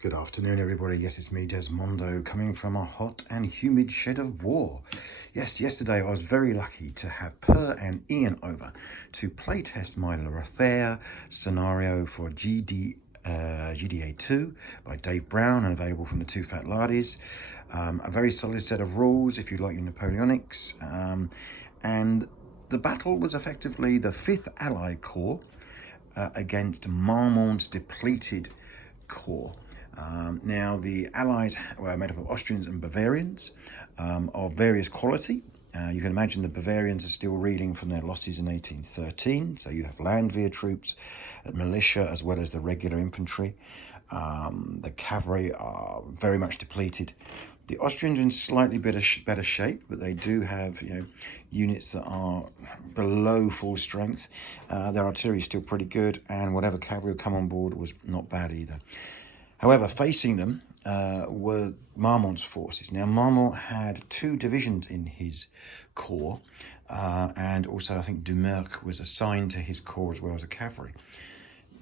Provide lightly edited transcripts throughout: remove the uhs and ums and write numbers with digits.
Good afternoon, everybody. Yes, it's me, Desmondo, coming from a hot and humid shed of war. Yes, yesterday I was very lucky to have Per and Iain over to playtest my La Rothiere scenario for GdA2 by Dave Brown and available from the Two Fat Lardies. A very solid set of rules if you like your Napoleonics. And the battle was effectively the 5th Allied Corps against Marmont's depleted corps. Now, the Allies were made up of Austrians and Bavarians of various quality. You can imagine the Bavarians are still reeling from their losses in 1813. So you have Landwehr troops, militia, as well as the regular infantry. The cavalry are very much depleted. The Austrians are in slightly better shape, but they do have units that are below full strength. Their artillery is still pretty good, and whatever cavalry come on board was not bad either. However, facing them were Marmont's forces. Now, Marmont had 2 divisions in his corps, and also I think Dumerc was assigned to his corps as well as a cavalry.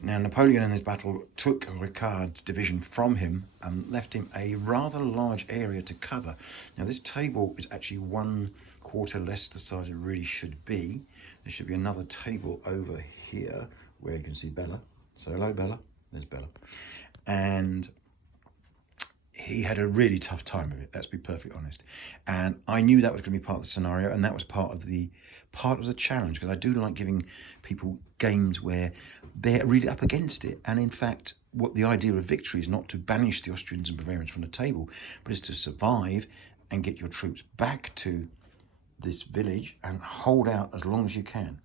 Now, Napoleon in his battle took Ricard's division from him and left him a rather large area to cover. Now, this table is actually 1/4 less the size it really should be. There should be another table over here where you can see Bella. So hello, Bella. There's Bella. And he had a really tough time of it, let's be perfectly honest. And I knew that was going to be part of the scenario, and that was part of the challenge, because I do like giving people games where they're really up against it. And in fact, what the idea of victory is not to banish the Austrians and Bavarians from the table, but is to survive and get your troops back to this village and hold out as long as you can.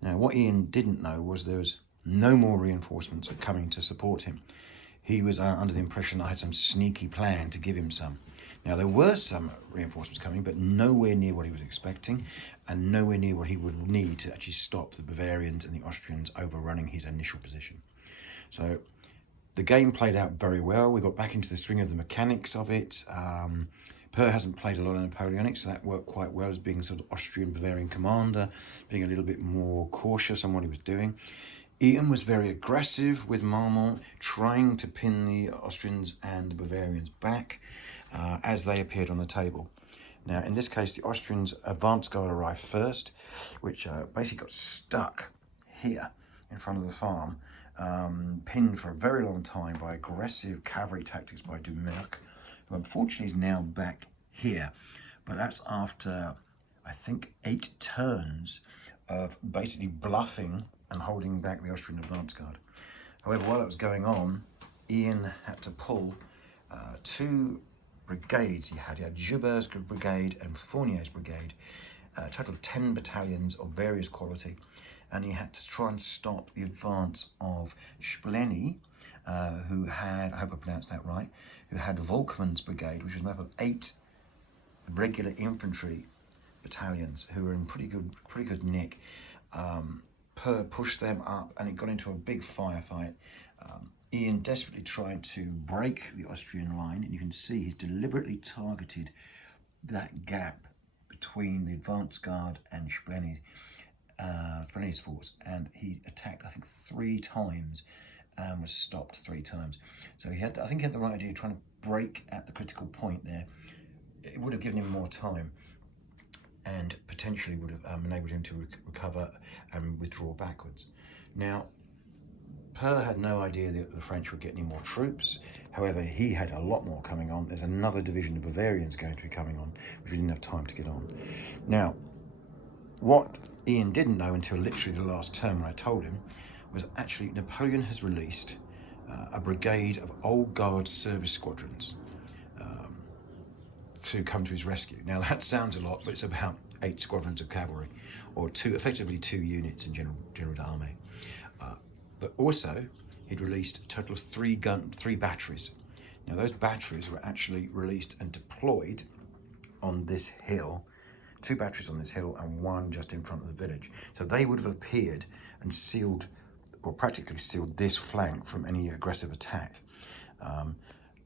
Now, what Iain didn't know was there was no more reinforcements coming to support him. He was under the impression I had some sneaky plan to give him some. Now, there were some reinforcements coming, but nowhere near what he was expecting, and nowhere near what he would need to actually stop the Bavarians and the Austrians overrunning his initial position. So the game played out very well. We got back into the swing of the mechanics of it. Per hasn't played a lot of Napoleonics, so that worked quite well as being sort of Austrian-Bavarian commander, being a little bit more cautious on what he was doing. Iain was very aggressive with Marmont, trying to pin the Austrians and the Bavarians back as they appeared on the table. Now, in this case, the Austrians' advance guard arrived first, which basically got stuck here in front of the farm, pinned for a very long time by aggressive cavalry tactics by Dumerc, who unfortunately is now back here. But that's after, I think, 8 turns of basically bluffing and holding back the Austrian advance guard. However, while that was going on, Iain had to pull 2 brigades he had. He had Joubert's brigade and Fournier's brigade, a total of 10 battalions of various quality, and he had to try and stop the advance of Splenny, who had, I hope I pronounced that right, who had Volkmann's brigade, which was made up of 8 regular infantry battalions who were in pretty good nick. Per pushed them up, and it got into a big firefight. Iain desperately tried to break the Austrian line, and you can see he's deliberately targeted that gap between the advance guard and Splenny's force, and he attacked, I think, 3 times and was stopped 3 times. So I think he had the right idea, trying to break at the critical point there. It would have given him more time, and potentially would have enabled him to recover and withdraw backwards. Now, Per had no idea that the French would get any more troops. However, he had a lot more coming on. There's another division of Bavarians going to be coming on, which we didn't have time to get on. Now, what Iain didn't know until literally the last turn when I told him was actually Napoleon has released a brigade of old guard service squadrons to come to his rescue. Now, that sounds a lot, but it's about 8 squadrons of cavalry, or effectively 2 units in General d'Armée. But also, he'd released a total of 3 batteries. Now, those batteries were actually released and deployed on this hill. 2 batteries on this hill and 1 just in front of the village. So they would have appeared and sealed, or practically sealed, this flank from any aggressive attack.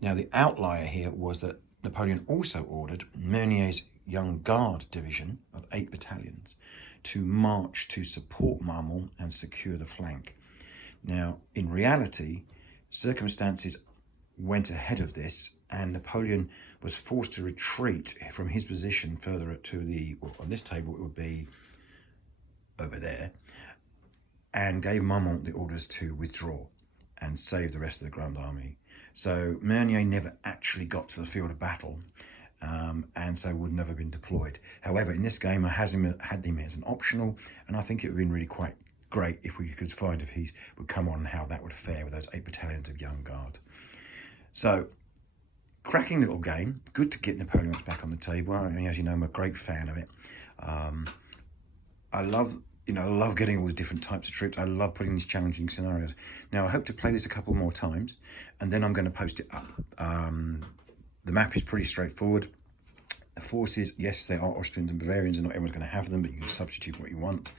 Now, the outlier here was that Napoleon also ordered Meunier's Young Guard division of 8 battalions to march to support Marmont and secure the flank. Now, in reality, circumstances went ahead of this, and Napoleon was forced to retreat from his position further to the, well, on this table it would be over there, and gave Marmont the orders to withdraw and save the rest of the Grand Army. So Meunier never actually got to the field of battle, and so would never have been deployed. However, in this game I had him as an optional, and I think it would have been really quite great if we could find if he would come on and how that would fare with those 8 battalions of Young Guard. So, cracking little game. Good to get Napoleon back on the table. I mean, as you know, I'm a great fan of it. I love getting all the different types of troops. I love putting these challenging scenarios. Now, I hope to play this a couple more times, and then I'm going to post it up. The map is pretty straightforward. The forces, yes, they are Austrians and Bavarians, and not everyone's going to have them, but you can substitute what you want.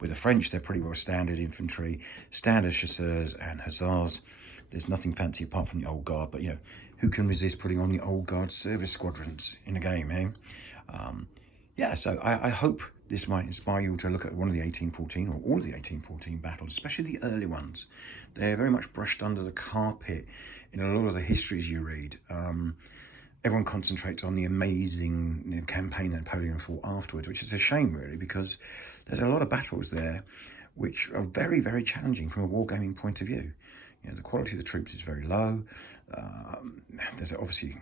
With the French, they're pretty well standard infantry, standard chasseurs and hussars. There's nothing fancy apart from the Old Guard, but who can resist putting on the Old Guard service squadrons in a game, eh? Yeah, so I hope this might inspire you to look at one of the 1814 or all of the 1814 battles, especially the early ones. They're very much brushed under the carpet in a lot of the histories you read. Everyone concentrates on the amazing campaign that Napoleon fought afterwards, which is a shame, really, because there's a lot of battles there which are very, very challenging from a wargaming point of view. The quality of the troops is very low. There's obviously,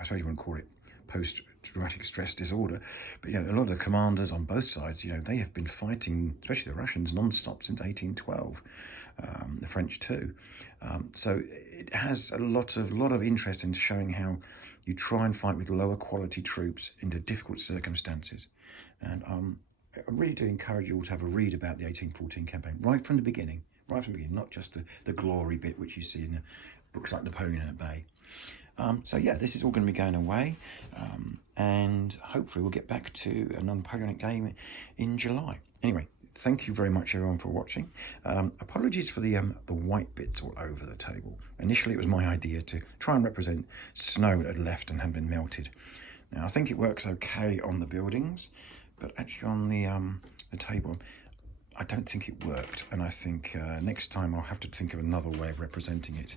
I suppose you wouldn't call it post-traumatic stress disorder, but a lot of the commanders on both sides, they have been fighting, especially the Russians, non-stop since 1812. The French too. So it has a lot of interest in showing how you try and fight with lower quality troops into difficult circumstances. And I really do encourage you all to have a read about the 1814 campaign right from the beginning, not just the glory bit which you see in books like Napoleon at Bay. So yeah, this is all going to be going away, and hopefully we'll get back to a Napoleonic game in July. Anyway, thank you very much everyone for watching. Apologies for the white bits all over the table. Initially it was my idea to try and represent snow that had left and had been melted. Now I think it works okay on the buildings, but actually on the table I don't think it worked, and I think next time I'll have to think of another way of representing it.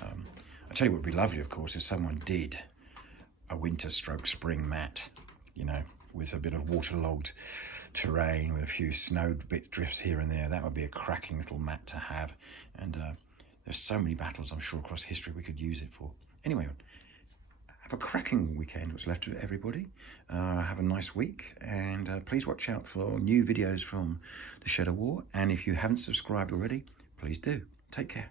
I tell you what would be lovely, of course, if someone did a winter stroke spring mat, with a bit of waterlogged terrain with a few snow bit drifts here and there. That would be a cracking little mat to have, and there's so many battles I'm sure across history we could use it for. Anyway, have a cracking weekend, what's left of it, everybody. Have a nice week, and please watch out for new videos from the Shed of War, and if you haven't subscribed already, please do. Take care.